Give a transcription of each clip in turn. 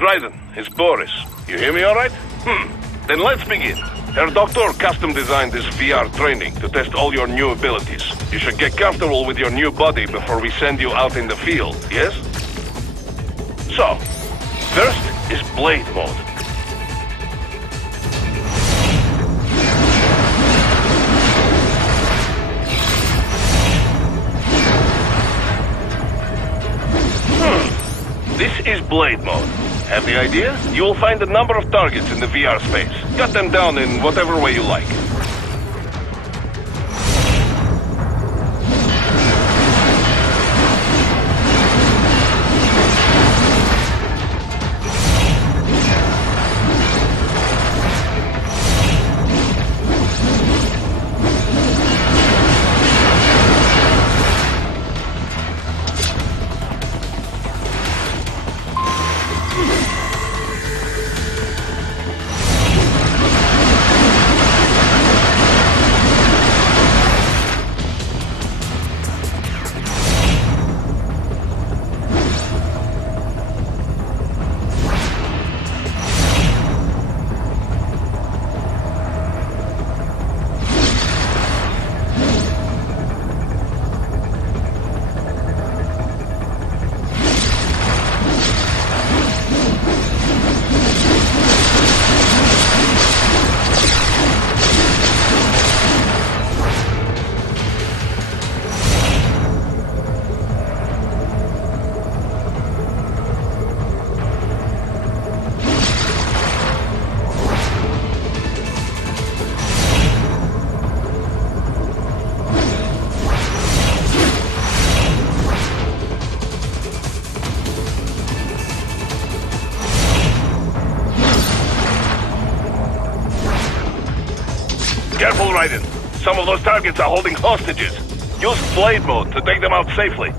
Raiden, it's Boris. You hear me all right? Then let's begin. Herr Doctor custom designed this VR training to test all your new abilities. You should get comfortable with your new body before we send you out in the field, yes? So, first is Blade Mode. This is Blade Mode. Have the idea? You will find a number of targets in the VR space. Cut them down in whatever way you like. Careful, Raiden. Some of those targets are holding hostages. Use Blade Mode to take them out safely.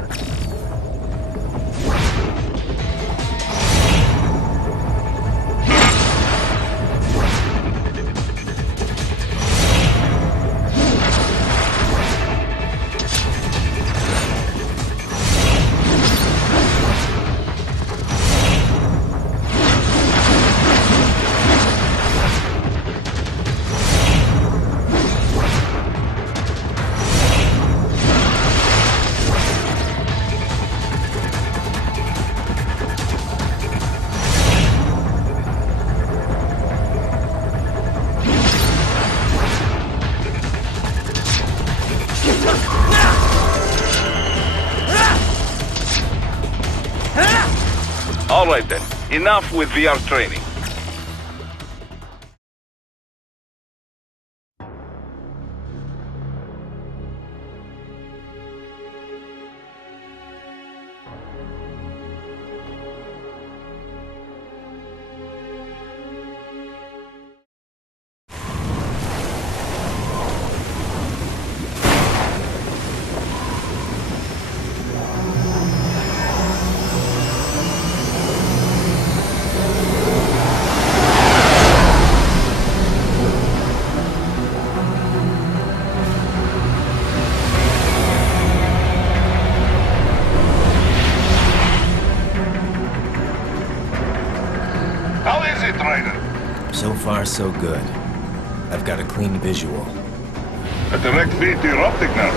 All right then, enough with VR training. So far, so good. I've got a clean visual. A direct feed to your optic nerve.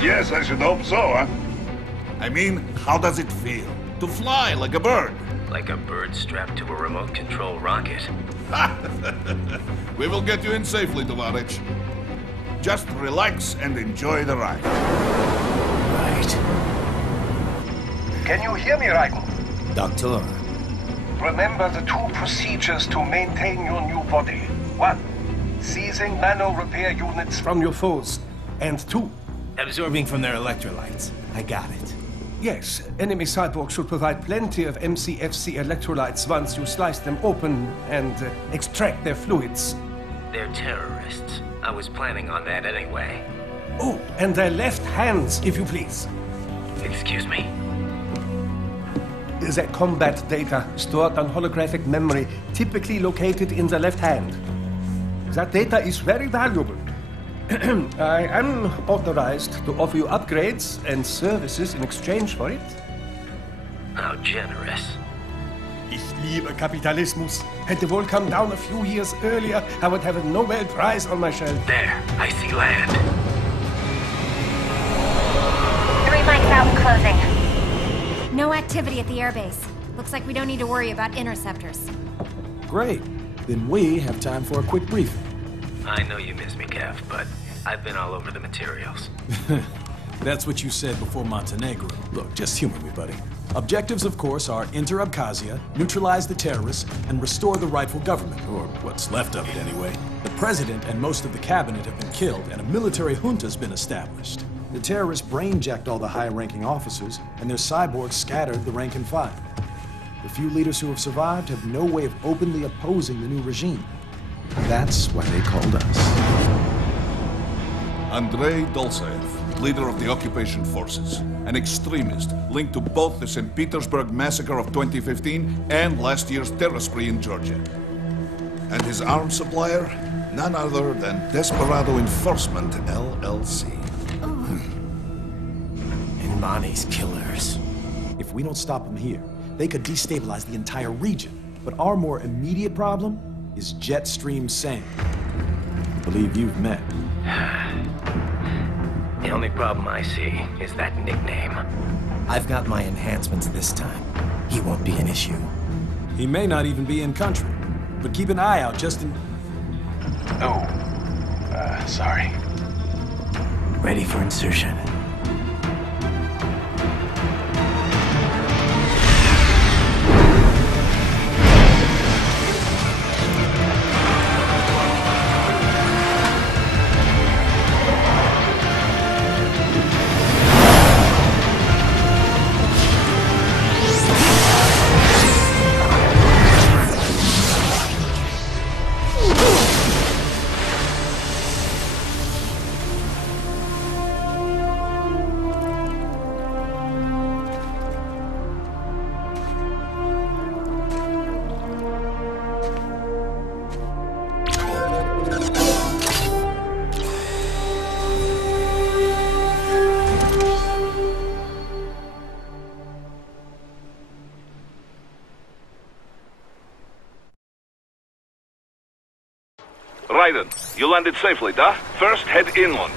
Yes, I should hope so, huh? I mean, how does it feel? To fly like a bird? Like a bird strapped to a remote control rocket. We will get you in safely, Tovarich. Just relax and enjoy the ride. Right. Can you hear me, Raiden? Doctor. Remember the two procedures to maintain your new body. 1. Seizing nano repair units from your foes. And 2. Absorbing from their electrolytes. I got it. Yes, enemy cyborgs should provide plenty of MCFC electrolytes once you slice them open and extract their fluids. They're terrorists. I was planning on that anyway. Oh, and their left hands, if you please. Excuse me? The combat data stored on holographic memory, typically located in the left hand. That data is very valuable. I am authorized to offer you upgrades and services in exchange for it. How generous. Ich liebe Kapitalismus. Hätte wohl come down a few years earlier, I would have a Nobel Prize on my shelf. There, I see land. 3 mics out and closing. No activity at the airbase. Looks like we don't need to worry about interceptors. Great. Then we have time for a quick briefing. I know you miss me, Kev, but I've been all over the materials. That's what you said before Montenegro. Look, just humor me, buddy. Objectives, of course, are enter Abkhazia, neutralize the terrorists, and restore the rightful government, or what's left of it anyway. The president and most of the cabinet have been killed, and a military junta's been established. The terrorists brain-jacked all the high-ranking officers, and their cyborgs scattered the rank and file. The few leaders who have survived have no way of openly opposing the new regime. That's why they called us. Andrei Dolzaev, leader of the occupation forces, an extremist linked to both the St. Petersburg massacre of 2015 and last year's terror spree in Georgia. And his arms supplier, none other than Desperado Enforcement, LLC. And Mani's killers. If we don't stop them here, they could destabilize the entire region. But our more immediate problem is Jetstream Sam. I believe you've met. The only problem I see is that nickname. I've got my enhancements this time. He won't be an issue. He may not even be in country, but keep an eye out just in... Oh, sorry. Ready for insertion. Raiden, you landed safely, da? First, head inland.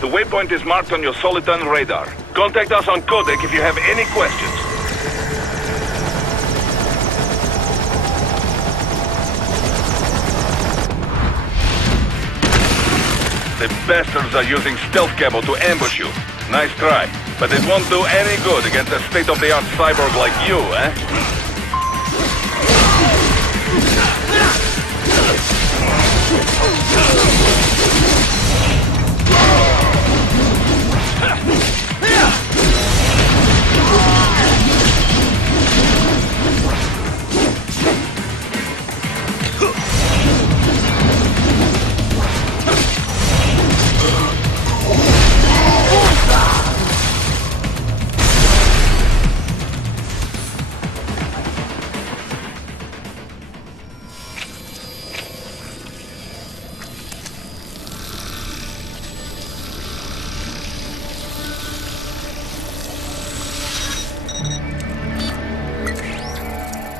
The waypoint is marked on your Soliton radar. Contact us on codec if you have any questions. The bastards are using stealth camo to ambush you. Nice try, but it won't do any good against a state-of-the-art cyborg like you, eh?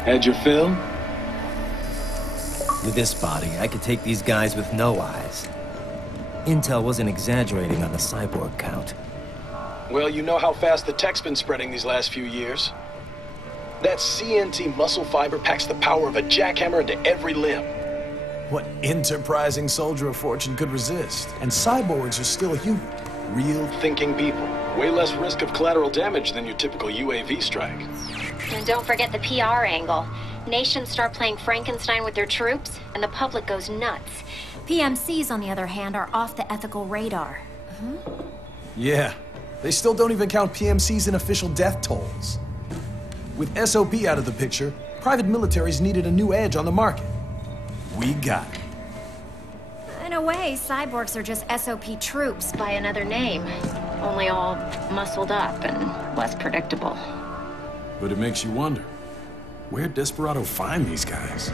Had your fill? With this body, I could take these guys with no eyes. Intel wasn't exaggerating on the cyborg count. Well, you know how fast the tech's been spreading these last few years. That CNT muscle fiber packs the power of a jackhammer into every limb. What enterprising soldier of fortune could resist? And cyborgs are still human. Real Thinking people. Way less risk of collateral damage than your typical UAV strike. And don't forget the PR angle. Nations start playing Frankenstein with their troops, and the public goes nuts. PMCs, on the other hand, are off the ethical radar. Yeah, they still don't even count PMCs in official death tolls. With SOP out of the picture, private militaries needed a new edge on the market. We got it. In a way, cyborgs are just SOP troops by another name. Only all muscled up and less predictable. But it makes you wonder, where'd Desperado find these guys?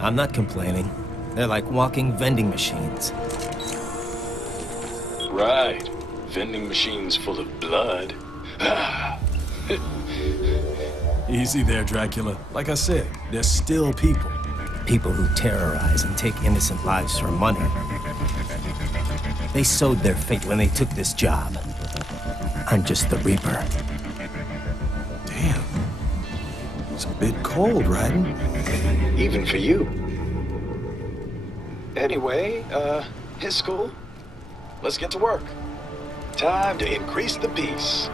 I'm not complaining. They're like walking vending machines. Right. Vending machines full of blood. Easy there, Dracula. Like I said, they're still people. People who terrorize and take innocent lives for money. They sowed their fate when they took this job. I'm just the Reaper. Damn. It's a bit cold, Raiden. Even for you. Anyway, his school? Let's get to work. Time to increase the peace.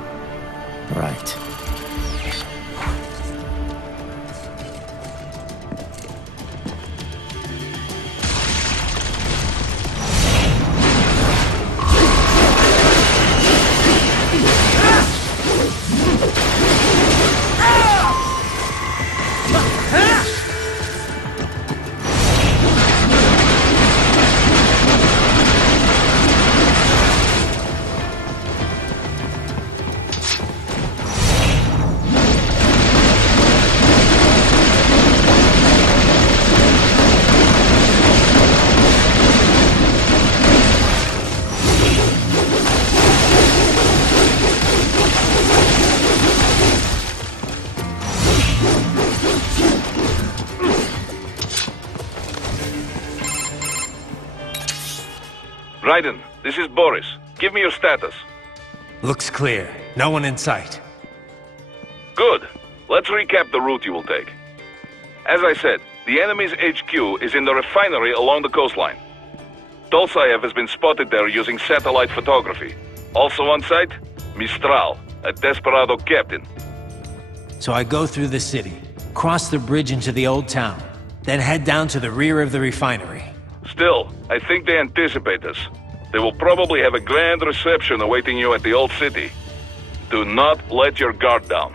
Right. Raiden, this is Boris. Give me your status. Looks clear. No one in sight. Good. Let's recap the route you will take. As I said, the enemy's HQ is in the refinery along the coastline. Tolsaev has been spotted there using satellite photography. Also on site, Mistral, a desperado captain. So I go through the city, cross the bridge into the old town, then head down to the rear of the refinery. Still, I think they anticipate us. They will probably have a grand reception awaiting you at the old city. Do not let your guard down.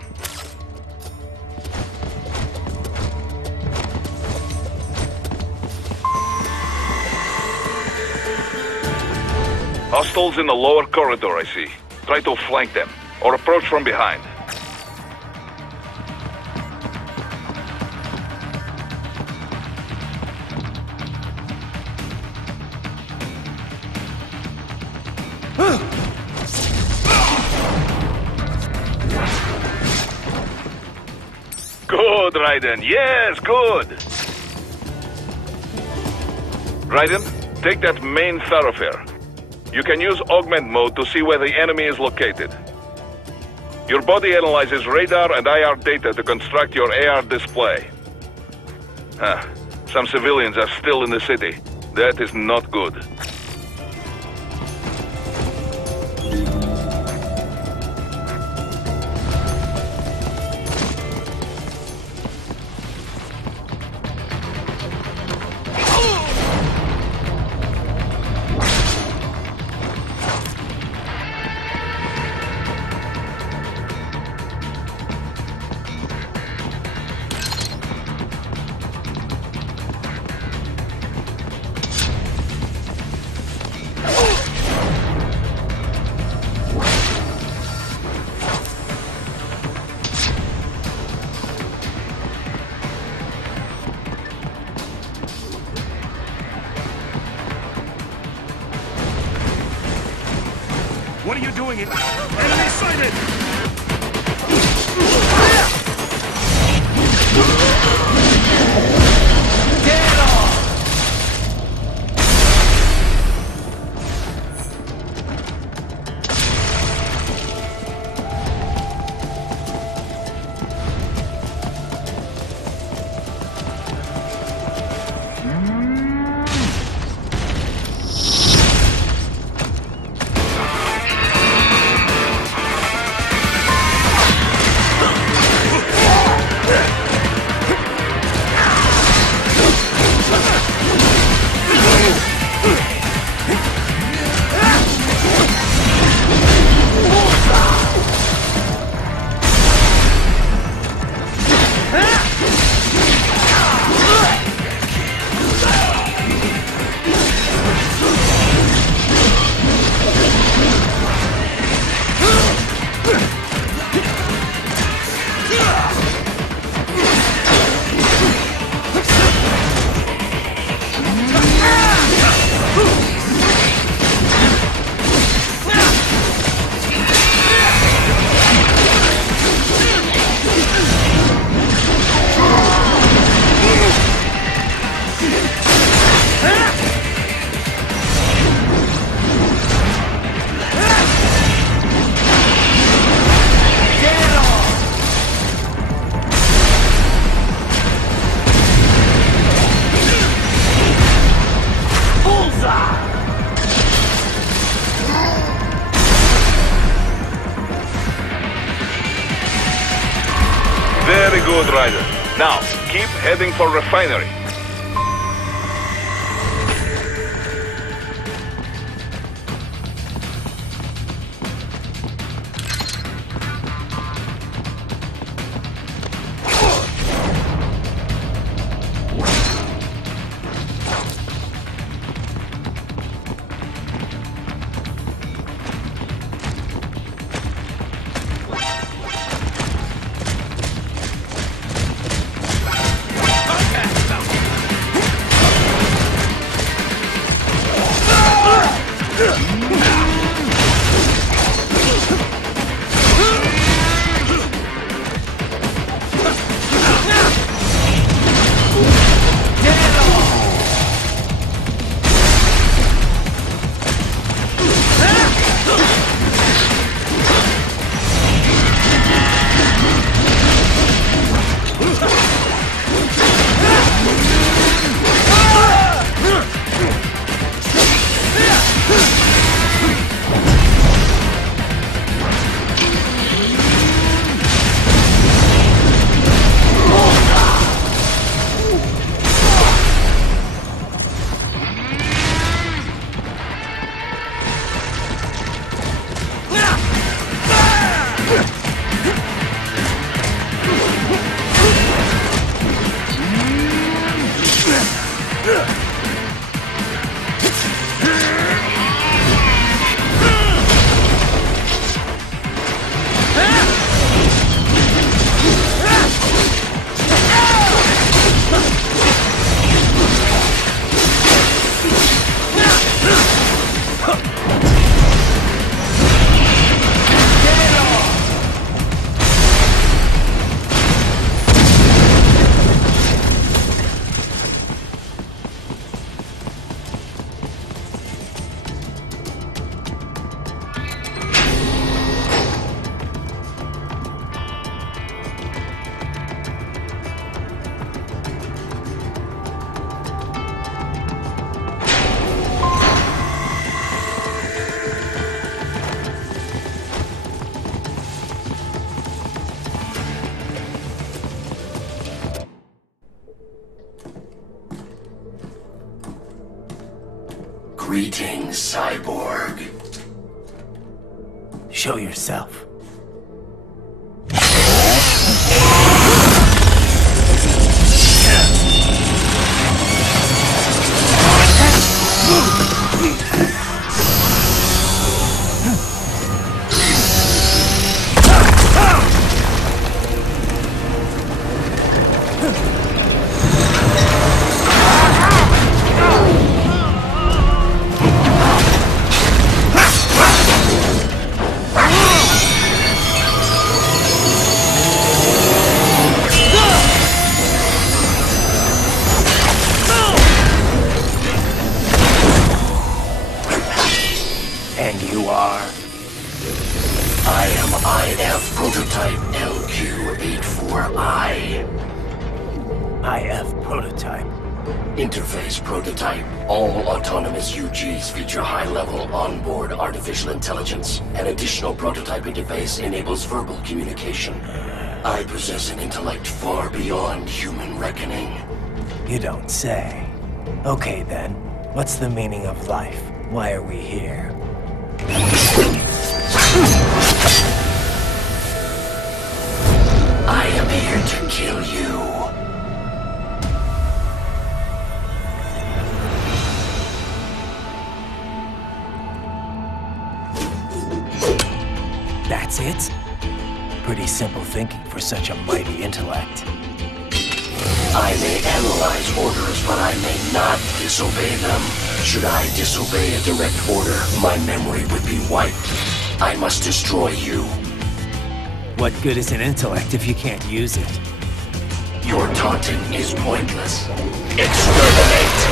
Hostiles in the lower corridor, I see. Try to flank them, or approach from behind. Good, Raiden. Yes, good. Raiden, take that main thoroughfare. You can use augment mode to see where the enemy is located. Your body analyzes radar and IR data to construct your AR display. Some civilians are still in the city. That is not good. What are you doing in enemy sighted? Get off! Very good, Ryder. Now, keep heading for refinery. Greetings, cyborg. Show yourself. And you are? I am IF Prototype LQ84I. IF Prototype. Interface Prototype. All autonomous UGs feature high-level onboard artificial intelligence. An additional prototype interface enables verbal communication. I possess an intellect far beyond human reckoning. You don't say. Okay then, what's the meaning of life? Why are we here? I am here to kill you. That's it? Pretty simple thinking for such a mighty intellect. I may analyze orders, but I may not disobey them. Should I disobey a direct order, my memory would be wiped. I must destroy you. What good is an intellect if you can't use it? Your taunting is pointless. Exterminate!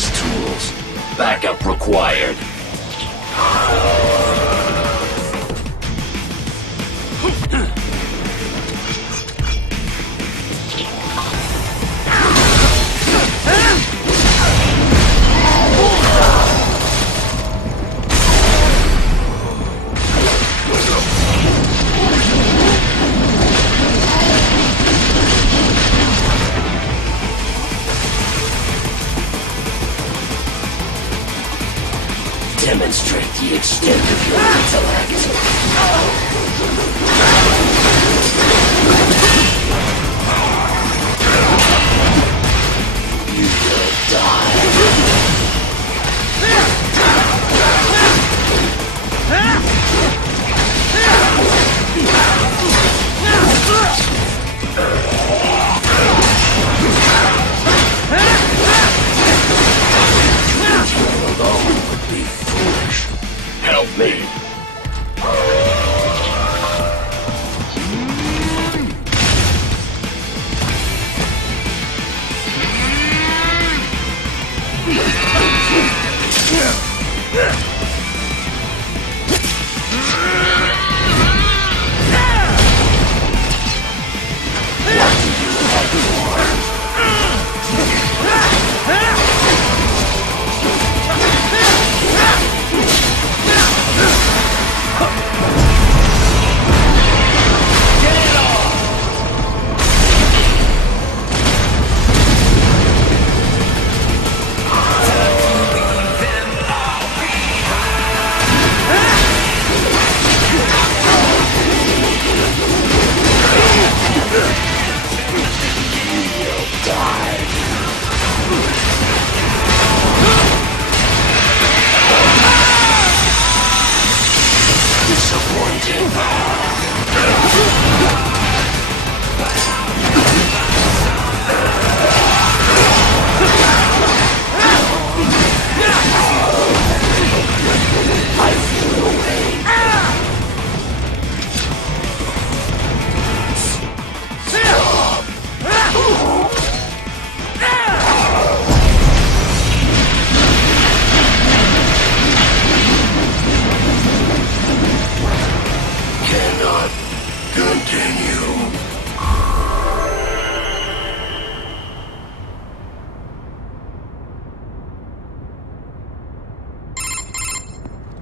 these tools. Backup required. Demonstrate the extent of your intellect. You will die. You alone would be foolish. Help me.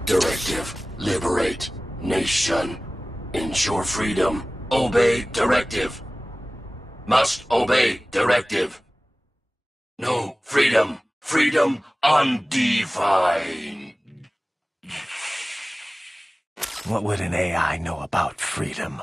Directive. Liberate. Nation. Ensure freedom. Obey directive. Must obey directive. No freedom. Freedom undefined. What would an AI know about freedom?